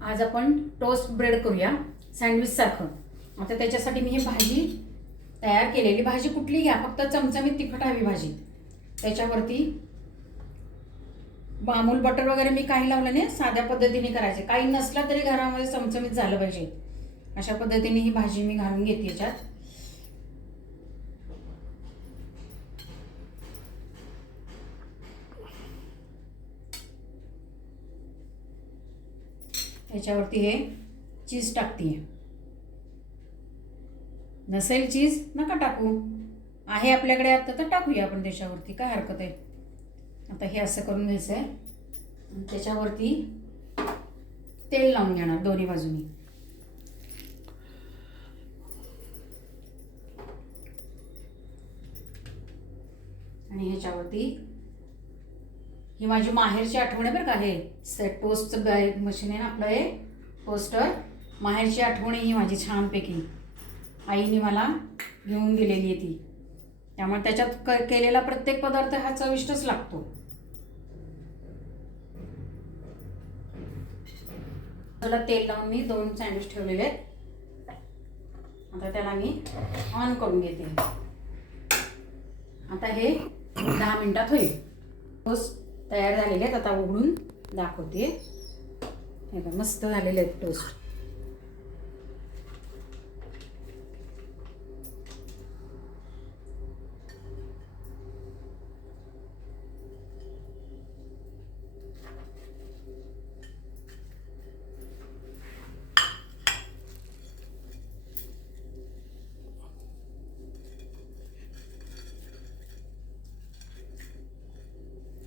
आज आपण toast bread करूया सँडविच सारखं। आता त्याच्यासाठी मी ही भाजी तयार केलेली, भाजी कुठली घ्या, फक्त चमचमीत तिखट हवी भाजी। त्याच्यावरती अमूल बटर वगैरे मी काही लावलं नाही, साध्या पद्धतीने करायचे। काही नसला तरी घरामध्ये चमचमीत झालं पाहिजे अशा पद्धतीने ही भाजी मी घालून घेते याच्यात। त्याच्यावरती हे चीज टाकते। नसेल चीज नका टाकू, आहे आपल्याकडे आता तर टाकूया आपण त्याच्यावरती, काय हरकत आहे। आता हे असं करून घ्यायचं आहे, त्याच्यावरती तेल लावून घेणार दोन्ही बाजूनी। आणि ह्याच्यावरती ही माझी माहेरची आठवण आहे बरं का, हे टोस्टचं मशीन आहे ना आपलं, हे टोस्टर माहेरची आठवण ही माझी छानपैकी आईने मला घेऊन दिलेली आहे ती। त्यामुळे त्याच्यात केलेला प्रत्येक पदार्थ हा चविष्टच लागतो। त्याला तेल लावून मी 2 सँडविच ठेवलेले आहेत। आता त्याला मी ऑन करून घेते। आता हे 10 मिनिटात होईल। टोस्ट तयार झालेले आहेत, आता उघडून दाखवते। हे बघा मस्त झालेले आहेत टोस्ट।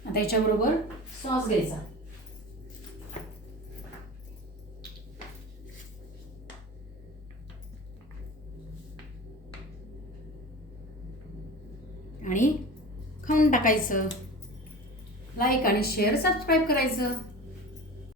आता याच्याबरोबर सॉस घ्यायचा। आणि खाऊन टाकायचं। लाईक आणि शेअर सबस्क्राईब करायचं।